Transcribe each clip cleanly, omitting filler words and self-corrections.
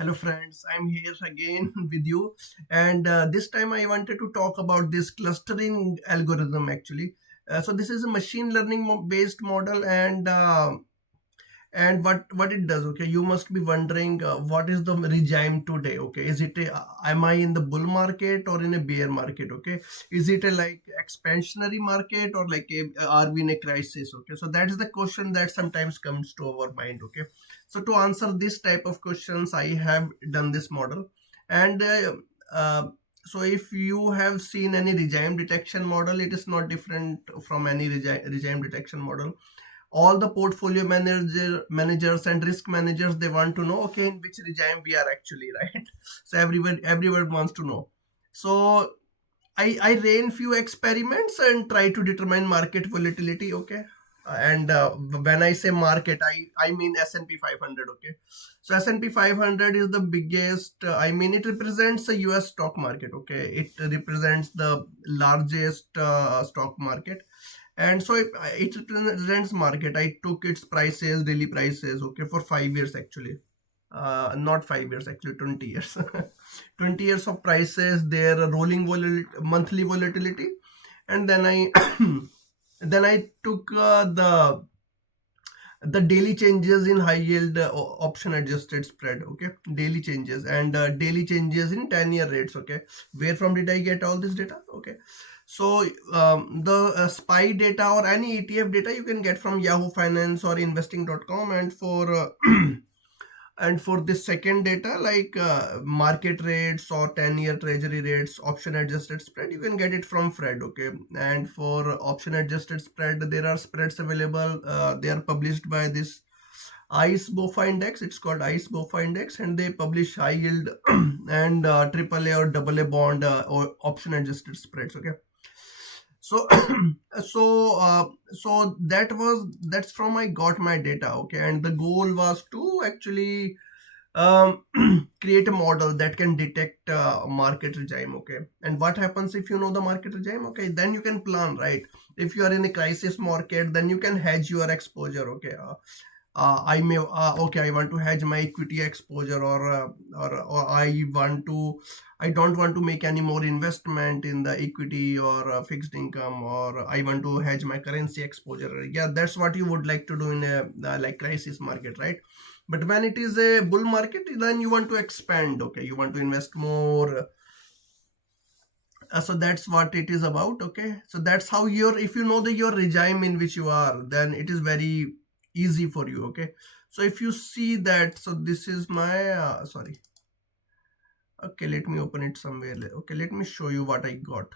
Hello friends, I'm here again with you, and this time I wanted to talk about this clustering algorithm actually. So this is a machine learning based model, and what it does. Okay, you must be wondering what is the regime today. Okay, is it am I in the bull market or in a bear market? Okay, is it a like expansionary market or like are we in a crisis? Okay, so that is the question that sometimes comes to our mind. Okay, so to answer this type of questions I have done this model, and uh, so if you have seen any regime detection model, it is not different from any regime detection model. All the portfolio managers and risk managers, they want to know, okay, in which regime we are actually, right? So everyone wants to know. So I ran few experiments and try to determine market volatility. Okay, and when I say market, I mean S&P 500. Okay, so S&P 500 is the biggest. I mean, it represents the US stock market. Okay, it represents the largest stock market, and so it represents market. I took its prices, daily prices, okay, for 5 years actually. Not 5 years, actually 20 years. 20 years of prices, their rolling monthly volatility, and then I then I took the daily changes in high yield option adjusted spread. Okay, daily changes, and daily changes in 10-year rates. Okay, where from did I get all this data? Okay, so the spy data or any ETF data you can get from Yahoo Finance or investing.com, and for and for this second data, like market rates or 10-year treasury rates, option adjusted spread, you can get it from Fred. Okay, and for option adjusted spread, there are spreads available. They are published by this ICE BOFA index. It's called ICE BOFA index, and they publish high yield and AAA or AA bond or option adjusted spreads. Okay, so so that's from I got my data. Okay, and the goal was to actually um, create a model that can detect market regime. Okay, and what happens if you know the market regime? Okay, then you can plan, right? If you are in a crisis market, then you can hedge your exposure. Okay, I may okay, I want to hedge my equity exposure, or I don't want to make any more investment in the equity or fixed income, or I want to hedge my currency exposure. Yeah, that's what you would like to do in a like crisis market, right? But when it is a bull market, then you want to expand. Okay, you want to invest more. So that's what it is about. Okay, so that's how your, if you know the your regime in which you are, then it is very easy for you. Okay, so if you see that, so this is my sorry. Okay, let me open it somewhere. Okay, let me show you what I got.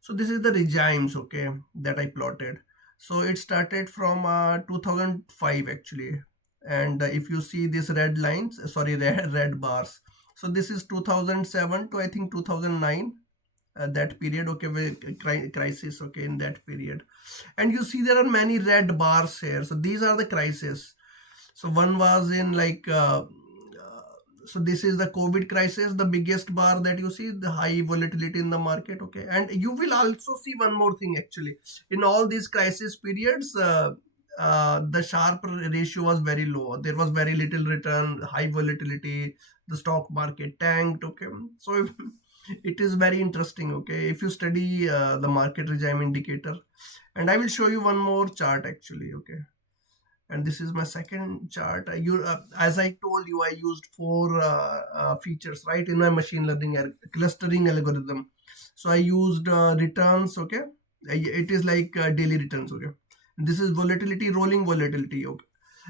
So this is the regimes, okay, that I plotted. So it started from 2005 actually, and if you see these red lines, sorry, red bars, so this is 2007 to I think 2009, that period. Okay, with crisis. Okay, in that period, and you see there are many red bars here. So these are the crises. So one was in like so this is the COVID crisis, the biggest bar that you see, the high volatility in the market. Okay, and you will also see one more thing actually. In all these crisis periods, the Sharpe ratio was very low. There was very little return, high volatility. The stock market tanked. Okay, so it is very interesting. Okay, if you study the market regime indicator, and I will show you one more chart actually. Okay, and this is my second chart. As I told you, I used four features, right, in my machine learning clustering algorithm. So I used returns. Okay, it is like daily returns. Okay, this is volatility, rolling volatility. Okay,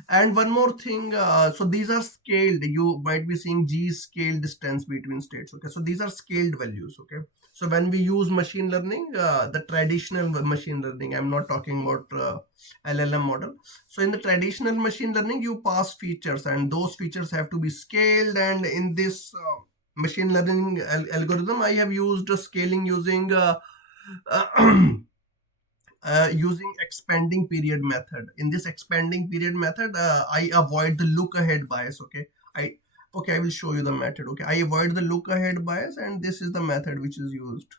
and one more thing, so these are scaled. You might be seeing G scale distance between states. Okay, so these are scaled values. Okay, so when we use machine learning, the traditional machine learning, I'm not talking about LLM model. So in the traditional machine learning, you pass features, and those features have to be scaled. And in this machine learning algorithm, I have used scaling using using expanding period method. In this expanding period method, I avoid the look ahead bias. Okay, I okay, I will show you the method. Okay, I avoid the look ahead bias, and this is the method which is used.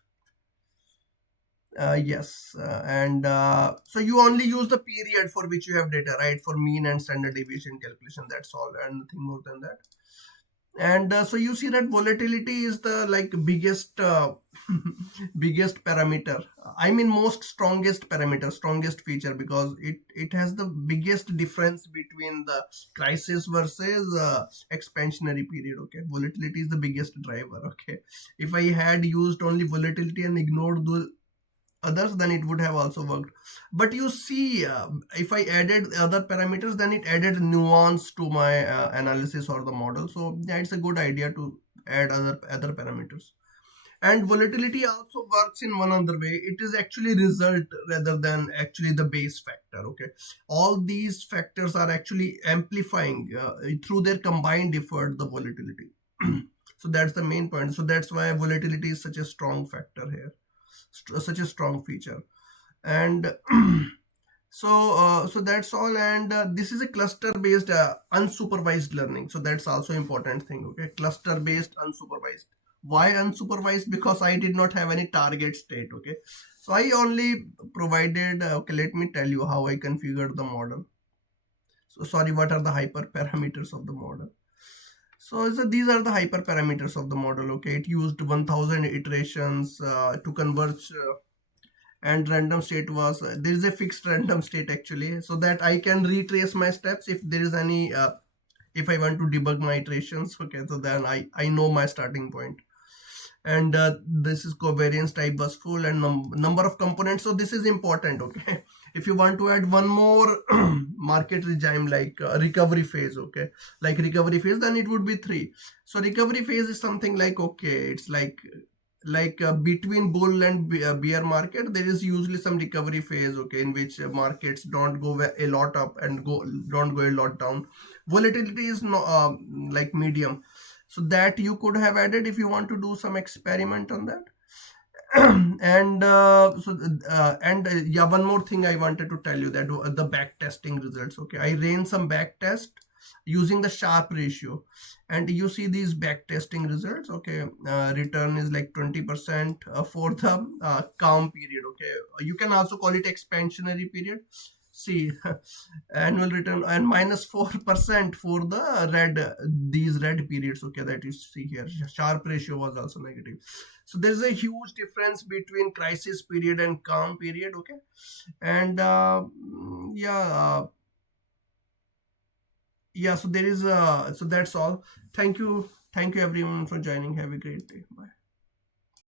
Yes, and so you only use the period for which you have data, right? For mean and standard deviation calculation, that's all, and nothing more than that. And so you see that volatility is the like biggest biggest parameter. I mean, most strongest parameter, strongest feature, because it has the biggest difference between the crisis versus expansionary period. Okay, volatility is the biggest driver. Okay, if I had used only volatility and ignored the others, then it would have also worked. But you see, if I added other parameters, then it added nuance to my analysis or the model. So yeah, it's a good idea to add other parameters. And volatility also works in one other way. It is actually result rather than actually the base factor. Okay, all these factors are actually amplifying through their combined effort the volatility. So that's the main point. So that's why volatility is such a strong factor here, such a strong feature. And so that's all. And this is a cluster based unsupervised learning, so that's also important thing. Okay, cluster based unsupervised. Why unsupervised? Because I did not have any target state. Okay, so I only provided okay, let me tell you how I configured the model. So sorry, what are the hyperparameters of the model? So these are the hyperparameters of the model. Okay, it used 1000 iterations to converge, and random state was there is a fixed random state actually, so that I can retrace my steps if there is any if I want to debug my iterations. Okay, so then I know my starting point. And this is covariance type was full, and number of components. So this is important. Okay, if you want to add one more market regime like recovery phase, okay, like recovery phase, then it would be three. So recovery phase is something like, okay, it's like between bull and bear market, there is usually some recovery phase. Okay, in which markets don't go a lot up and don't go a lot down. Volatility is no like medium, so that you could have added if you want to do some experiment on that. And yeah, one more thing I wanted to tell you, that the back testing results. Okay, I ran some back test using the Sharpe ratio, and you see these back testing results. Okay, return is like 20% for the calm period. Okay, you can also call it expansionary period. See, annual return, and -4% for the these red periods. Okay, that you see here, Sharpe ratio was also negative. So there's a huge difference between crisis period and calm period. Okay, and yeah, yeah, so there is so that's all. Thank you everyone for joining. Have a great day. Bye.